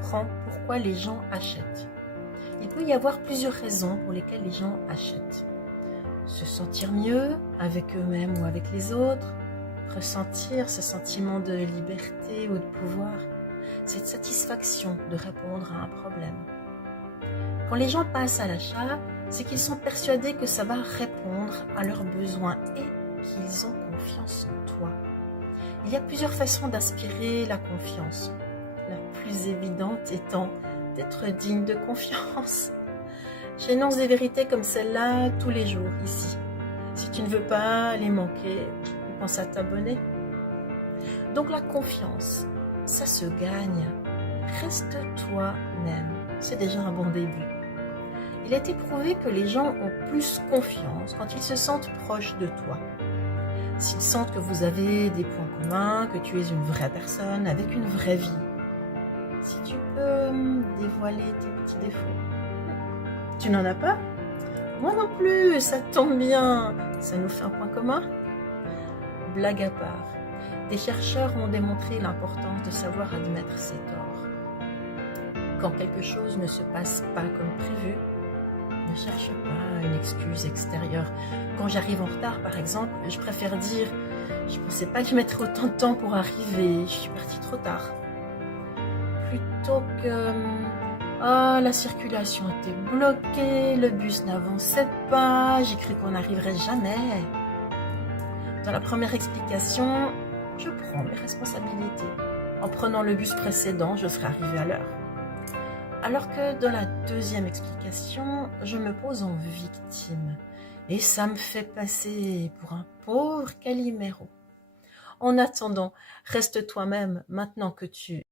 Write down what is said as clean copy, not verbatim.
comprend pourquoi les gens achètent. Il peut y avoir plusieurs raisons pour lesquelles les gens achètent. Se sentir mieux avec eux-mêmes ou avec les autres, ressentir ce sentiment de liberté ou de pouvoir, cette satisfaction de répondre à un problème. Quand les gens passent à l'achat, c'est qu'ils sont persuadés que ça va répondre à leurs besoins et qu'ils ont confiance en toi. Il y a plusieurs façons d'aspirer la confiance. La plus évidente étant d'être digne de confiance. J'énonce des vérités comme celle-là tous les jours ici. Si tu ne veux pas les manquer, pense à t'abonner. Donc la confiance, ça se gagne. Reste toi-même. C'est déjà un bon début. Il a été prouvé que les gens ont plus confiance quand ils se sentent proches de toi. S'ils sentent que vous avez des points communs, que tu es une vraie personne avec une vraie vie. Si tu peux dévoiler tes petits défauts. Tu n'en as pas? Moi non plus, ça tombe bien. Ça nous fait un point commun. Blague à part, des chercheurs ont démontré l'importance de savoir admettre ses torts. Quand quelque chose ne se passe pas comme prévu, ne cherche pas une excuse extérieure. Quand j'arrive en retard, par exemple, je préfère dire « Je ne pensais pas que je mettrais autant de temps pour arriver, je suis partie trop tard. » Plutôt que « Ah, la circulation était bloquée, le bus n'avançait pas, j'ai cru qu'on n'arriverait jamais. » Dans la première explication, je prends mes responsabilités. En prenant le bus précédent, je serai arrivée à l'heure. Alors que dans la deuxième explication, je me pose en victime. Et ça me fait passer pour un pauvre Calimero. En attendant, reste toi-même maintenant que tu